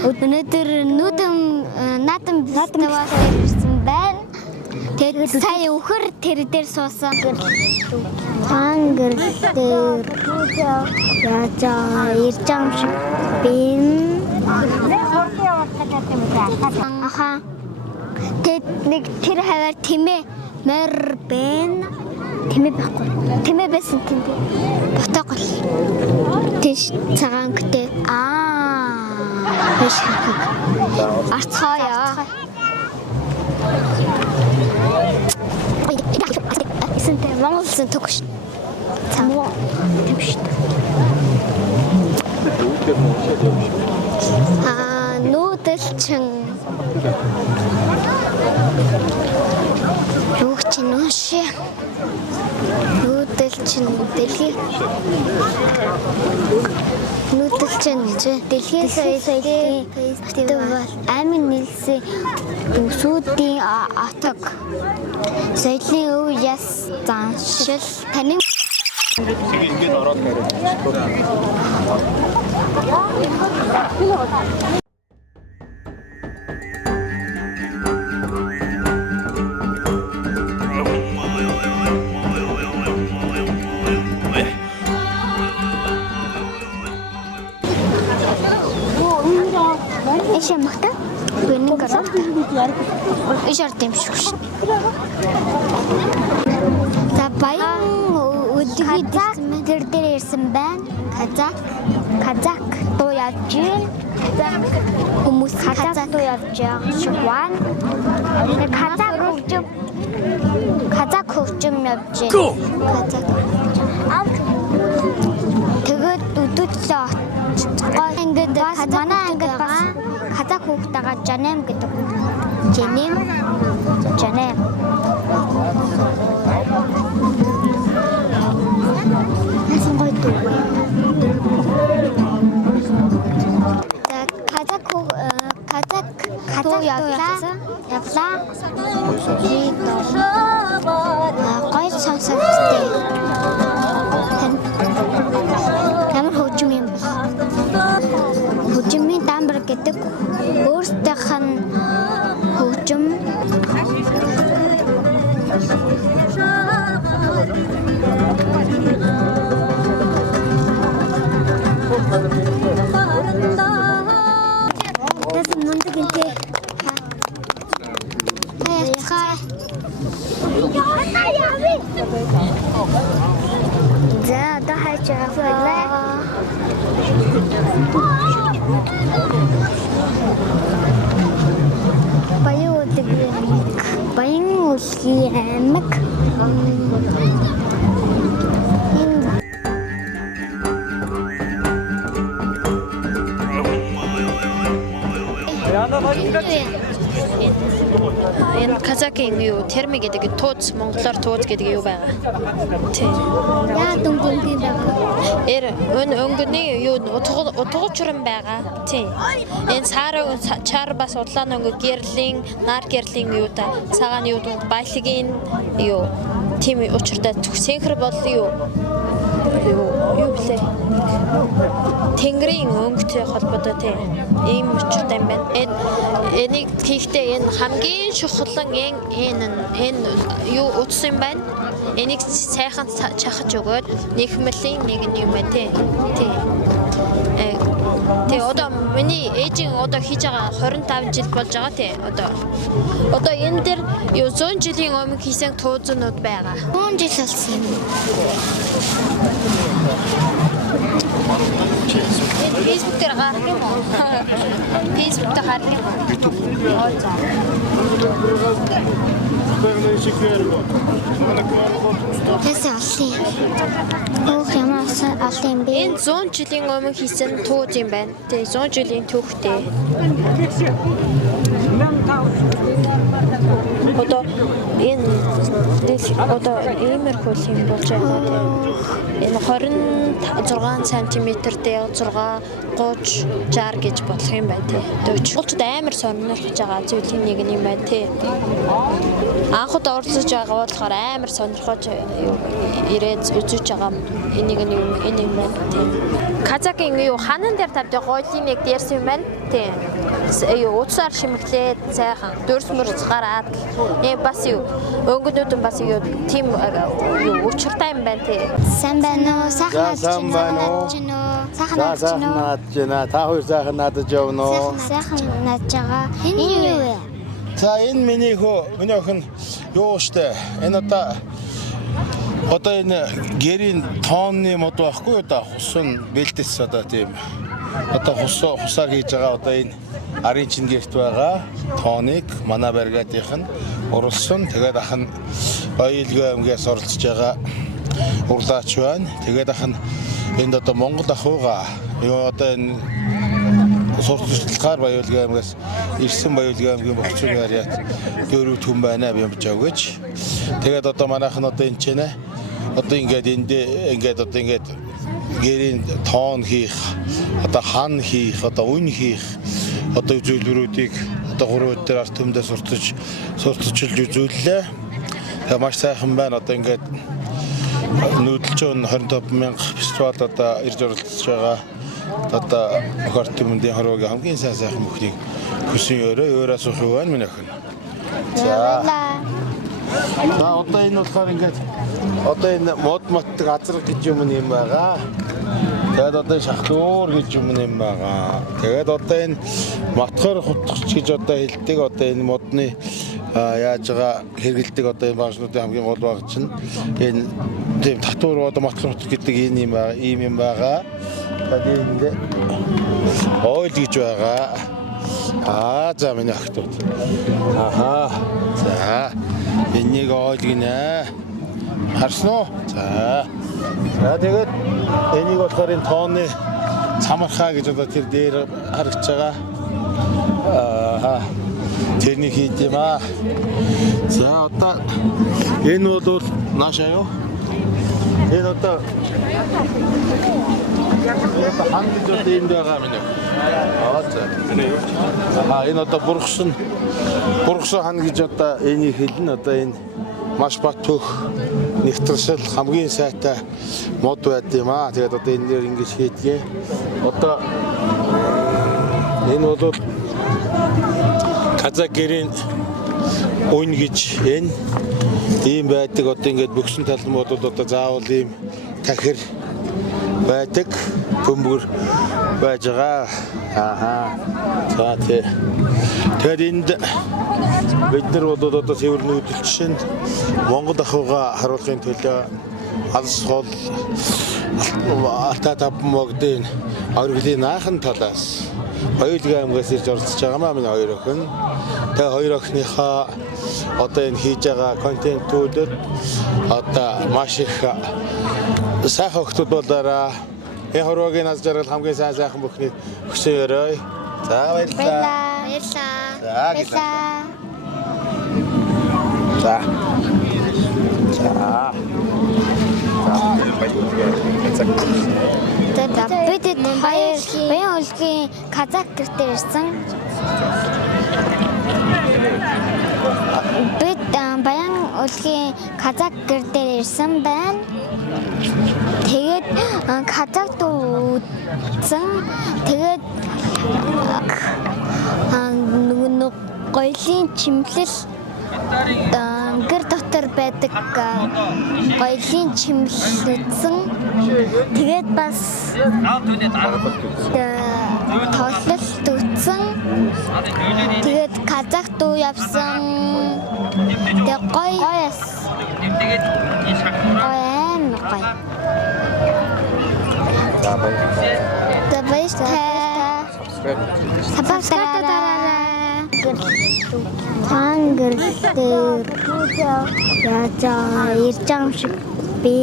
Өнөөдөр наадам фестивал ирсэн байна. Тэгээд сая өхөр тэр дээр суусан. Хангэр дээр яаж ирж байгаа юм шиг би. Аха. Тэд нэг тэр хавар тэмээ мөр бэн. Тэмээ байхгүй. Тэмээ байсан тийм. Ботогол. Тэш цагаан гэдэг. Биш. Арцхаяа. Эсэнтэй Монголсын төгш. Цамуу төвш. Нүүдэлчин. Юуч нөөшөө. Нүүдэлчин дэлхий. Нүүдэлчин дэлхийн соёлын фестивал амин нийлсэн бүсүүдийн атаг соёлын өв яс заншил танин ингээд ороод гараад. Эшэ магта гүнэн гараад ишэр тэмшгүй шин. За баян өдгий тэр дээр ирсэн байна. Казак дуу явж байна. Хүмүүс казак дуу явж байгаа. Казак хөгжим явж байна. Тэгээд өдөртлөө гол ингээд манай ангид бас казак хүүхдтэйгээ жанэм гэдэг. Жанэм. Насан гоё дүү. Казак явлаа. Гоё сонсогдтыг. Ямар хөгжим юм бэ? Хөгжмийн дамбар гэдэг өөртөөх нь хөгжим Тэс мундаг интэй. За одоо хайж явлаа. Баян үлгийн аймаг. Энэ казакийн юу терми гэдэг тууз монголоор тууз гэдэг юу байгаа. Тийм. Яа дүнгийн байгаа. Өнгөний юу утгуучран байгаа. Тийм. Энэ чар бас удлаан өнгө гэрлийн, нар гэрлийн юу та цагаан юу баялагын юу тийм учиртай сэнхэр бол юу блэ. Тэнгэрийн өнгөтэй холбоотой тийм ийм учиртай юм байна. Энийг хийхдээ энэ хамгийн чухал энэ юу утсан юм байна. Энийг сайхан чахаж өгөөд нийгмэлийн нэг юм байна тий. Тэгээ одоо миний ээжийн одоо хийж байгаа 25 жил болж байгаа тий. Одоо энэ дээр юу 100 жилийн өмнө хийсэн туузнууд байгаа. 100 жил болсон юм. Facebook дээр гарах юм уу? Facebook дээр гарах юм уу? YouTube. Тэс алсын. Өөх ямар алсын юм бэ? Энэ 100 жилийн өмнө хийсэн тууз юм байна. Тэгээ 100 жилийн түүхтэй. Одоо энэ одоо иймэрхүү юм болж байгаа тийм. Энэ 26 см дээр 6 30 60 гэж болох юм байна тий. Дөвчгөлчд амар сонирхож байгаа зүйлийн нэг юм байна тий. Анхуд оролцож байгаа болохоор амар сонирхож ирээд үзэж байгаа энийг юм байна тий. Казакийн юу ханан дээр тавьдаг гойлын нэг дээрсэн юм байна тий. Юу утсаар шимэглээд сайхан дөрсмөрс гараад бас юу өнгөнүүд нь бас юу тийм юу учиртай юм байна тий. Сайн байна уу? Сайхан надж Та хоёр сайхан надад явна уу? Сайхан надж байгаа. Энэ юу вэ? За энэ миний охин юу штэ. Энэ одоо энэ гэрийн тооны мод байхгүй юу да хус нь бэлдэс одоо тийм. Одоо хусаар хийж байгаа одоо энэ арын чингэрт байгаа тооныг манай баригадынх нь уралсан. Тэгээд ахын Баялгаа аймгаас оролцож байгаа урлаач байна. Тэгээд ахын энд одоо Монгол ахуйгаа юу одоо энэ сурталчилгаар Баялгаа аймгаас ирсэн Баялгаа аймгийн бохцын яриат дөрөв хүн байна би явж байгаа гэж. Тэгээд одоо манайхан одоо энэ ч нэ одоо ингээд гэрийн тоон хийх, одоо хан хийх, одоо үн хийх, одоо зүйлрүүдийг одоо 3 өдөр ард түмдээ сурталчилж үзүүллээ. Тэгээ маш сайхан байна. Одоо ингээд нүүдэлчөн 25,000 фестивал одоо ирж оролцож байгаа. Одоо Охорт түмэндийн хорвогийн хамгийн сайхан бүхнийг хүсэн өөрөө асуух юу байна минь охин. За одоо энэ болохоор ингээд одоо энэ мод матдаг азраг гэж юм байгаа. Тэгээд одоо шахлуур гэж юм байгаа. Тэгээд одоо энэ матхор хутгач гэж одоо хэлдэг. Одоо энэ модны яаж байгаа хэрэгэлдэг одоо энэ баашнуудын хамгийн гол баг чинь энэ тийм татвар одоо матхор хутгач гэдэг ийм юм байгаа. Тэгээд энэ ойл гэж байгаа. За миний охтууд. За энийг ойл гинэ. Харсан уу? За тэгээд энийг болохоор энэ тооны цамархаа гэж одоо тэр дээр харагдж байгаа. Тэрний хийд юм аа. За одоо энэ бол наашаа юу? Энэ одоо хангиж одоо энд байгаа юм уу? Энэ одоо бургсан хан гэж одоо энийг хэлнэ. Одоо энэ маш бат төх нэвтршил хамгийн сайтай мод байд юм аа. Тэгээд одоо энэ нэр ингэж хийдгээ. Одоо энэ бол Казак гэрийн үн гэж энэ ийм байдаг. Одоо ингээд бөксөн талмууд одоо заавал ийм тахир байдаг. Бөмбөр байж байгаа. За тий. Тэгээд энд бид нар бол одоо цэвэр нүүдэлчин Монгол ахуйгаа харуулахын төлөө алс хол ата тавмогдын оргилын наахан талаас Баялгаа аймгаас ирж оролцож байгаа маа миний хоёр охин. Тэгээ хоёр охиныхоо одоо энэ хийж байгаа контентуудад одоо маш их сайхан охтууд болоораа. Энэ хорвогийн аз жаргал хамгийн сайхан бүхнийг хүсэн өрөө. За баярлалаа. За. Тэгээд бид баян улгийн Казак гэртээ ирсэн. Бид баян улгийн Казак гэртээ ирсэн байна. Тэгээд Казак дуу үзсэн. Тэгээд нөгөө гоёлын чимлэл гэр дотор байдаг гоёлын чимлэл үзсэн. Тэгээд бас тоглолт үзсэн. Тэгээд Казак дуу явсан. Тэгээд гоё. Тангэр яаж ирж байгаа юм шиг би